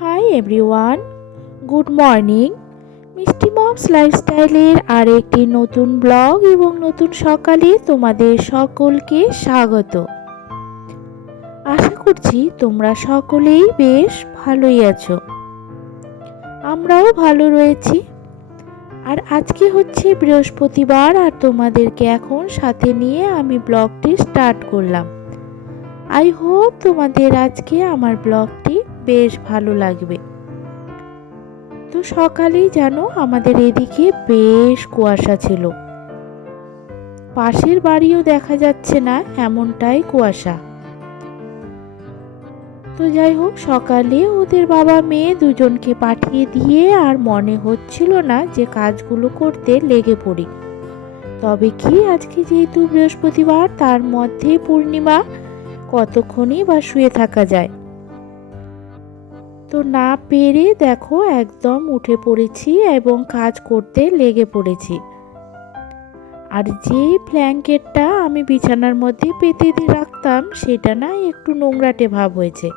Hi everyone good morning Mishti moms লাইফস্টাইলের আর একটি নতুন ব্লগ এবং নতুন সকালে তোমাদের সকলকে স্বাগত। আশা করছি তোমরা সকলেই বেশ ভালোই আছো। আমরাও ভালো রয়েছি। আর আজকে হচ্ছে বৃহস্পতিবার আর তোমাদেরকে এখন সাথে নিয়ে আমি ব্লগটি স্টার্ট করলাম। আই হোপ তোমাদের আজকে আমার ব্লগটি বেশ ভালো লাগবে। তো সকালেই জানো আমাদের এদিকে বেশ কুয়াশা ছিল। পাশের বাড়িও দেখা যাচ্ছে না এমনটাই কুয়াশা। তো যাই হোক, সকালে ওদের বাবা মেয়ে দুজনকে পাঠিয়ে দিয়ে আর মনে হচ্ছিল না যে কাজগুলো করতে লেগে পড়ি। তবে কি আজকে যেহেতু বৃহস্পতিবার, তার মধ্যে পূর্ণিমা, কতক্ষণই বা শুয়ে থাকা যায়। তো না পেরে দেখো একদম উঠে পড়েছি এবং কাজ করতে লেগে পড়েছি। আর যে ব্ল্যাঙ্কেটটা আমি বিছানার মধ্যে পেতে দিয়ে রাখতাম, সেটা না একটু নোংরাটে ভাব হয়েছে।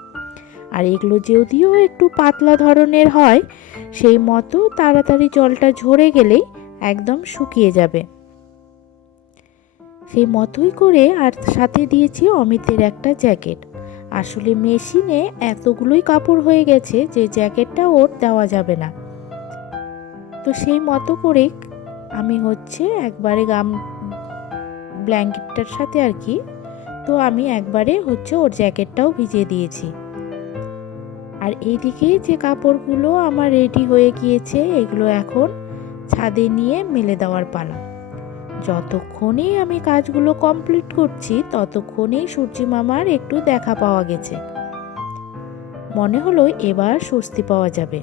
আর এগুলো যদিও একটু পাতলা ধরনের হয়, সেই মতো তাড়াতাড়ি জলটা ঝরে গেলেই একদম শুকিয়ে যাবে। সেই মতোই করে আর সাথে দিয়েছি অমিতের একটা জ্যাকেট। আসলে মেশিনে এতগুলোই কাপড় হয়ে গেছে যে জ্যাকেটটা ওর দেওয়া যাবে না। তো সেই মতো করে আমি হচ্ছে একবারে গাম ব্ল্যাঙ্কেটটার সাথে আর কি, তো আমি একবারে হচ্ছে ওর জ্যাকেটটাও ভিজিয়ে দিয়েছি। আর এইদিকে যে কাপড়গুলো আমার রেডি হয়ে গিয়েছে, এগুলো এখন ছাদে নিয়ে মেলে দেওয়ার পালা। যতক্ষণেই আমি কাজগুলো কমপ্লিট করছি, ততক্ষণেই সূর্যি মামার একটু দেখা পাওয়া গেছে। মনে হলো এবার স্বস্তি পাওয়া যাবে।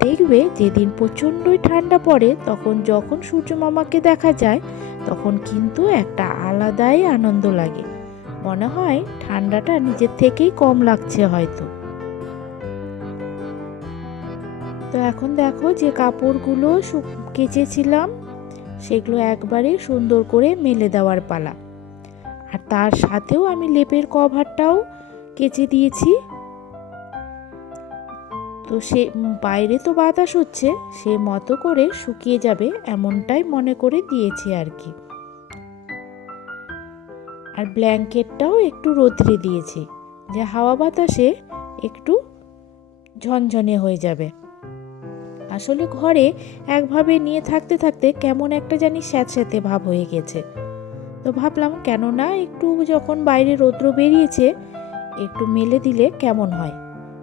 দেখবে যেদিন প্রচণ্ডই ঠান্ডা পড়ে, তখন যখন সূর্য মামাকে দেখা যায়, তখন কিন্তু একটা আলাদাই আনন্দ লাগে। মনে হয় ঠান্ডাটা নিজের থেকেই কম লাগছে হয়তো। তো এখন দেখো যে কাপড়গুলো কেচেছিলাম। সেগুলো একবারে সুন্দর করে মেলে দেওয়ার পালা। আর তার সাথেও আমি লেপের কভারটাও কেচে দিয়েছি। তো সে বাইরে তো বাতাস হচ্ছে, সে মতো করে শুকিয়ে যাবে এমনটাই মনে করে দিয়েছি আর কি। আর ব্ল্যাঙ্কেটটাও একটু রোদ্রে দিয়েছি, যে হাওয়া বাতাসে একটু ঝনঝনে হয়ে যাবে। আসলে ঘরে একভাবে নিয়ে থাকতে থাকতে কেমন একটা জানি স্যাঁতস্যাঁতে ভাব হয়ে গেছে। তো ভাবলাম কেন না একটু যখন বাইরে রৌদ্র বেরিয়েছে, একটু মেলে দিলে কেমন হয়?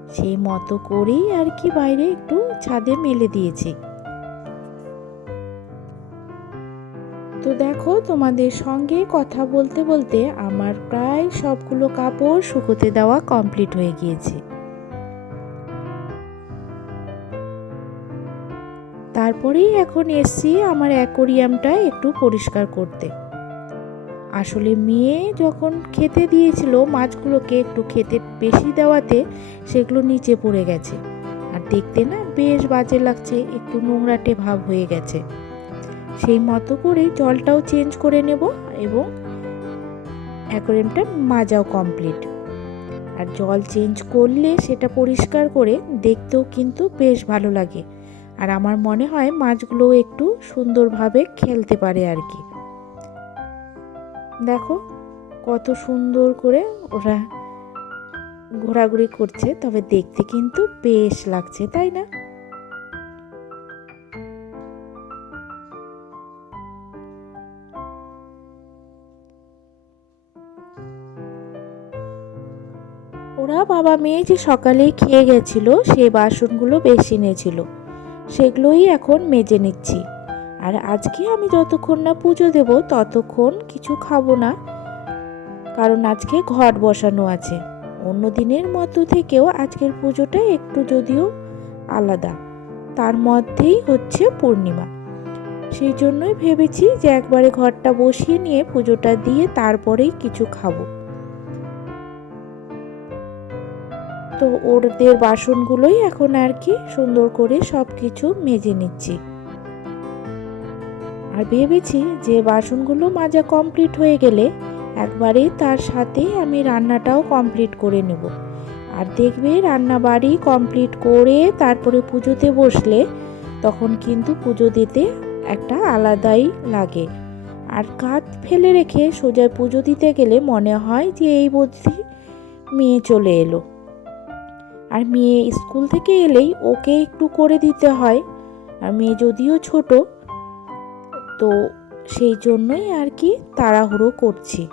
সেই মতো করেই আর কি বাইরে একটু ছাদে মেলে দিয়েছি। তো দেখো, তোমাদের সঙ্গে কথা বলতে বলতে আমার প্রায় সবগুলো কাপড় শুকোতে দেওয়া কমপ্লিট হয়ে গিয়েছে। তারপরেই এখন এসছি আমার অ্যাকোরিয়ামটা একটু পরিষ্কার করতে। আসলে মেয়ে যখন খেতে দিয়েছিল মাছগুলোকে একটু খেতে বেশি দেওয়াতে সেগুলো নিচে পড়ে গেছে। আর দেখতে না বেশ বাজে লাগছে, একটু নোংরাটে ভাব হয়ে গেছে। সেই মতো করে জলটাও চেঞ্জ করে নেব এবং অ্যাকোরিয়ামটা মাজাও কমপ্লিট। আর জল চেঞ্জ করলে সেটা পরিষ্কার করে দেখতেও কিন্তু বেশ ভালো লাগে। আর আমার মনে হয় মাছগুলো একটু সুন্দরভাবে খেলতে পারে আর কি। দেখো কত সুন্দর করে ওরা ঘোরাঘুরি করছে, তবে দেখতে কিন্তু বেশ লাগছে, তাই না? ওরা বাবা মেয়ে যে সকালে খেয়ে গেছিল সেই বাসনগুলো বেশি নিয়েছিল সেগুলোই এখন মেজে নিচ্ছি। আর আজকে আমি যতক্ষণ না পুজো দেব, ততক্ষণ কিছু খাব না। কারণ আজকে ঘট বসানো আছে। অন্য দিনের মতো থেকেও আজকের পুজোটা একটু যদিও আলাদা। তার মধ্যেই হচ্ছে পূর্ণিমা। সেই জন্যই ভেবেছি যে একবারে ঘরটা বসিয়ে নিয়ে পুজোটা দিয়ে তারপরেই কিছু খাব। তো ওদের বাসনগুলোই এখন আর কি সুন্দর করে সব কিছু মেজে নিচ্ছি। আর ভেবেছি যে বাসনগুলো মাজা কমপ্লিট হয়ে গেলে একবারেই তার সাথে আমি রান্নাটাও কমপ্লিট করে নেব। আর দেখবে রান্না বাড়ি কমপ্লিট করে তারপরে পুজোতে বসলে তখন কিন্তু পুজো দিতে একটা আলাদাই লাগে। আর কাজ ফেলে রেখে সোজা পুজো দিতে গেলে মনে হয় যে এই বুদ্ধি মেয়ে চলে এলো। আর মেয়ে স্কুল থেকে এলেই ওকে একটু করে দিতে হয়। আর মেয়ে যদিও ছোট, তো সেই জন্যই আর কি তাড়াহুড়ো করছি।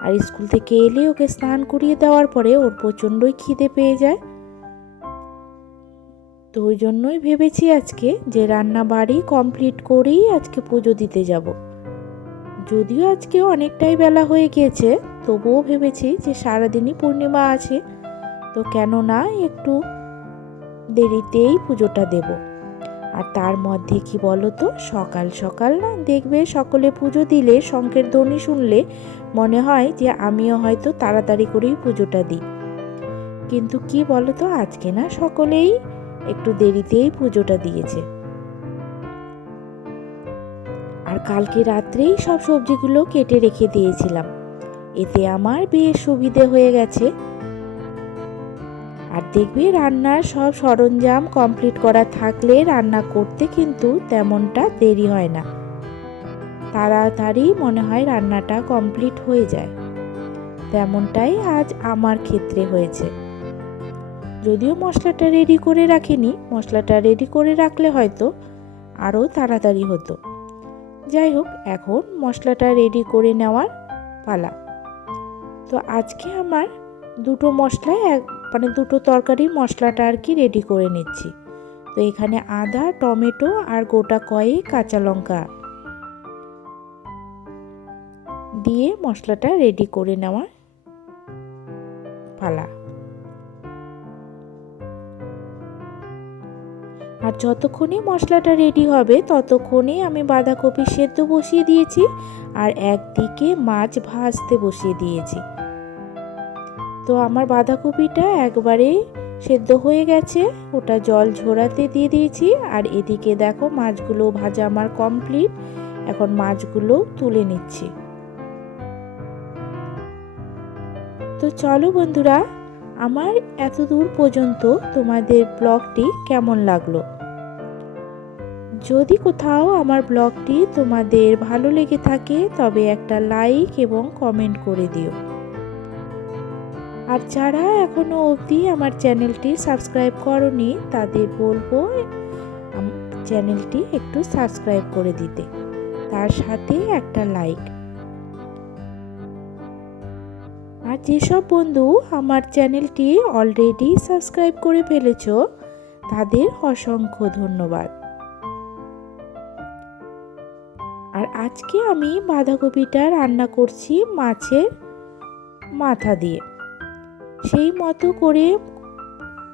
আর স্কুল থেকে এলে ওকে স্নান করিয়ে দেওয়ার পরে ওর প্রচণ্ডই খিদে পেয়ে যায়। তো ওই জন্যই ভেবেছি আজকে যে রান্না বাড়ি কমপ্লিট করেই আজকে পুজো দিতে যাব। যদিও আজকে অনেকটাই বেলা হয়ে গিয়েছে, তবুও ভেবেছি যে সারাদিনই পূর্ণিমা আছে তো কেন না একটু দেরিতেই পুজোটা দেব। আর তার মধ্যে কি বলো তো সকাল সকাল না দেখবে সকলে পুজো দিলে শঙ্কের ধ্বনি শুনলে মনে হয় যে আমিও হয়তো তাড়াতাড়ি করেই পুজোটা দিই। কিন্তু কি বলো তো আজকে না সকলেই একটু দেরিতেই পুজোটা দিয়েছে। আর কালকে রাত্রেই সব সবজিগুলো কেটে রেখে দিয়েছিলাম। এতে আমার বেশ সুবিধে হয়ে গেছে। আর দেখবে রান্নার সব সরঞ্জাম কমপ্লিট করা থাকলে রান্না করতে কিন্তু তেমনটা দেরি হয় না। তাড়াতাড়ি মনে হয় রান্নাটা কমপ্লিট হয়ে যায়। তেমনটাই আজ আমার ক্ষেত্রে হয়েছে। যদিও মশলাটা রেডি করে রাখিনি, মশলাটা রেডি করে রাখলে হয়তো আরও তাড়াতাড়ি হতো। যাই হোক, এখন মশলাটা রেডি করে নেওয়ার পালা। তো আজকে আমার দুটো মশলা এক মানে দুটো তরকারি, মশলাটা আর কি রেডি করে নিচ্ছি। তো এখানে আদা, টমেটো আর গোটা কয়েক কাঁচা লঙ্কা দিয়ে মশলাটা রেডি করে নেওয়ার পালা। আর যতক্ষণে মশলাটা রেডি হবে, ততক্ষণে আমি বাঁধাকপি সেদ্ধ বসিয়ে দিয়েছি আর একদিকে মাছ ভাজতে বসিয়ে দিয়েছি। তো আমার বাঁধাকপিটা একবারে সেদ্ধ হয়ে গেছে। ওটা জল ঝোড়াতে দিয়ে দিয়েছি। আর এদিকে দেখো মাছগুলো ভাজা আমার কমপ্লিট এখন মাছগুলো তুলে নিচ্ছি। তো চলো বন্ধুরা, আমার এত দূর পর্যন্ত তোমাদের ব্লগটি কেমন লাগল? যদি কোথাও আমার ব্লগটি তোমাদের ভালো লেগে থাকে, তবে একটা লাইক এবং কমেন্ট করে দিও। আর যারা এখনও অবধি আমার চ্যানেলটি সাবস্ক্রাইব করনি, তাদের বলব চ্যানেলটি একটু সাবস্ক্রাইব করে দিতে। তার সাথে একটা লাইক। আর যেসব বন্ধু আমার চ্যানেলটি অলরেডি সাবস্ক্রাইব করে ফেলেছ, তাদের অসংখ্য ধন্যবাদ। আর আজকে আমি বাঁধাকপিটা রান্না করছি মাছের মাথা দিয়ে। সেই মতো করে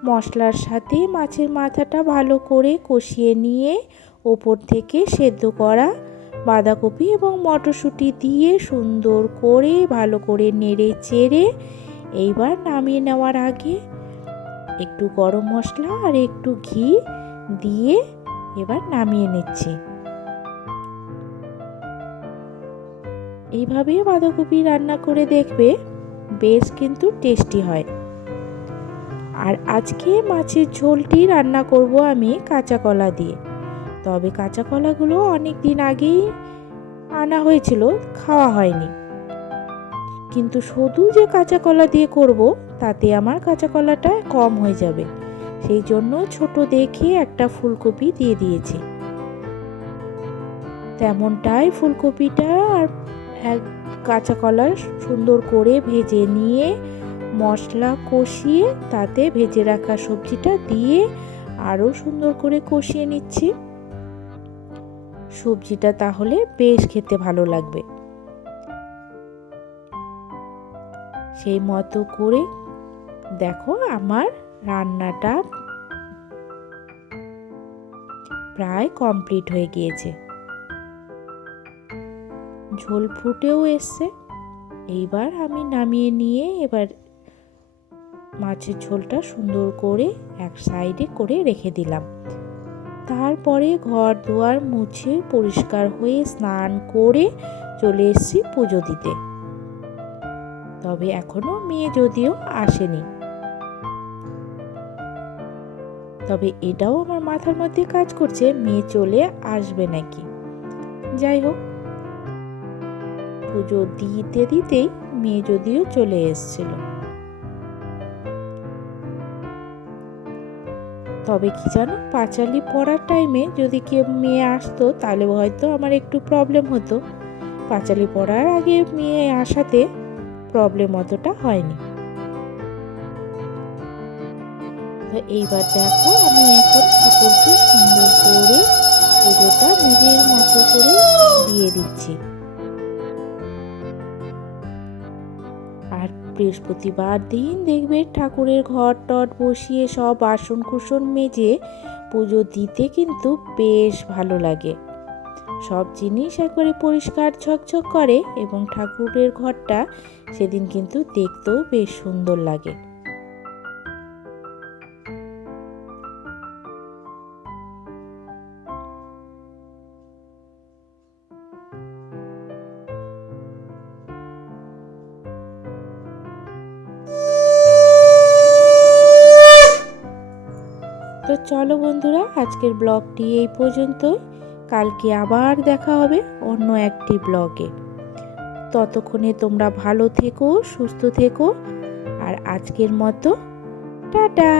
মশলার সাথে মাছের মাথাটা ভালো করে কষিয়ে নিয়ে ওপর থেকে সেদ্ধ করা বাঁধাকপি এবং মটরশুঁটি দিয়ে সুন্দর করে ভালো করে নেড়ে চেড়ে এইবার নামিয়ে নেওয়ার আগে একটু গরম মশলা আর একটু ঘি দিয়ে এবার নামিয়ে নিচ্ছি। এইভাবে বাঁধাকপি রান্না করে দেখবে বেশ কিন্তু টেস্টি হয়। আর আজকে মাছের ঝোলটি রান্না করব আমি কাঁচা কলা দিয়ে। তবে কাঁচা কলাগুলো অনেক দিন আগেই আনা হয়েছিল, খাওয়া হয়নি। কিন্তু শুধু যে কাঁচা কলা দিয়ে করব, তাতে আমার কাঁচা কলাটা কম হয়ে যাবে। সেই জন্য ছোট দেখে একটা ফুলকপি দিয়ে দিয়েছি। তেমনটাই ফুলকপিটা আর এক কাঁচা কলা সুন্দর করে ভেজে নিয়ে মশলা কষিয়ে তাতে ভেজে রাখা সবজিটা দিয়ে আরও সুন্দর করে কষিয়ে নিচ্ছি। সবজিটা তাহলে বেশ খেতে ভালো লাগবে। সেই মতো করে দেখো আমার রান্নাটা প্রায় কমপ্লিট হয়ে গিয়েছে। ঝোল ফুটেও এসছে। এইবার আমি নামিয়ে নিয়ে এবার মাছের ঝোলটা সুন্দর করে এক সাইডে করে রেখে দিলাম। তারপরে ঘর দুয়ার মুছে পরিষ্কার হয়ে স্নান করে চলে এসেছি পুজো দিতে। তবে এখনও মেয়ে যদিও আসেনি। তবে এটাও আমার মাথার মধ্যে কাজ করছে, মেয়ে চলে আসবে নাকি? যাই হোক পুজো দিতে দিতেই মেয়ে যদিও চলে এসছিল। তবে কি জানো, পাঁচালি পড়ার টাইমে যদি কেউ মেয়ে আসতো, তাহলে হয়তো আমার একটু প্রবলেম হতো। পাঁচালি পড়ার আগে মেয়ে আসাতে প্রবলেম অতটা হয়নি। এইবার দেখো, আমি এখন ঠাকুরকে সুন্দর করে পুজোটা নিজের মতো করে দিয়ে দিচ্ছি। বৃহস্পতিবার দিন দেখবে ঠাকুরের ঘর টট বসিয়ে সব বাসন কুসন মেজে পুজো দিতে কিন্তু বেশ ভালো লাগে। সব জিনিস একবারে পরিষ্কার ঝকঝক করে এবং ঠাকুরের ঘরটা সেদিন কিন্তু দেখতেও বেশ সুন্দর লাগে। তো চলো বন্ধুরা, আজকের ব্লগটি এই পর্যন্তই। কালকে আবার দেখা হবে অন্য একটি ব্লগে। ততক্ষণে তোমরা ভালো থেকো, সুস্থ থেকো, আর আজকের মতো, টাটা!